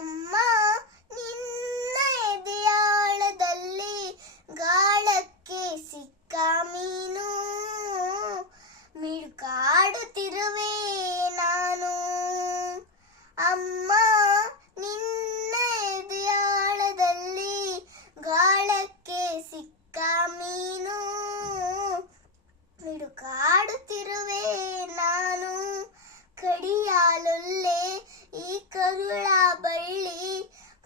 ಅಮ್ಮ ನಿನ್ನ ಎದೆಯಾಳದಲ್ಲಿ ಗಾಳಕ್ಕೆ ಸಿಕ್ಕ ಮೀನು ಮಿಡುಕಾಡುತ್ತಿರುವೆ ನಾನು. ಅಮ್ಮ ನಿನ್ನ ಎದೆಯಾಳದಲ್ಲಿ ಗಾಳಕ್ಕೆ ಸಿಕ್ಕ ಮೀನು ಮಿಡುಕಾಡುತ್ತಿರುವೆ ನಾನು. ಕಡಿಯಾಲೊಲ್ಲೆ ಈ ಕರುಳ ಬಳ್ಳಿ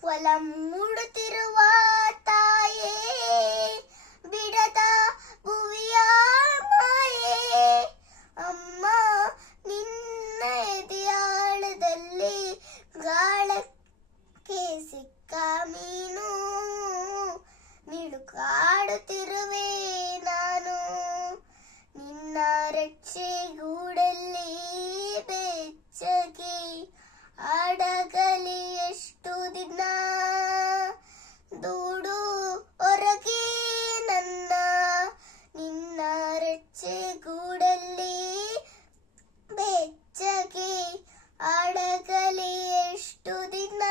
ಒಲ ಮೂಡುತ್ತಿರುವ ತಾಯೇ ಬಿಡದ ಭುವಿಯ ಮಾಯೇ. ಅಮ್ಮ ನಿನ್ನ ಎದೆಯಾಳದಲ್ಲಿ ಗಾಳಕ್ಕೆ ಸಿಕ್ಕ ಮೀನು ಮಿಡುಕಾಡುತ್ತಿರುವೆ ನಾನು. ನಿನ್ನ ರಚ್ಚೆಗೂಡಲ್ಲಿ ಬೆಚ್ಚಗೆ ಅಡಗಲಿ ಎಷ್ಟು ದಿನ ದೂಡು ಹೊರಗೆ ನನ್ನ. ನಿನ್ನ ರಚ್ಚೆಗೂಡಲ್ಲಿ ಬೆಚ್ಚಗೆ ಅಡಗಲಿ ಎಷ್ಟು ದಿನ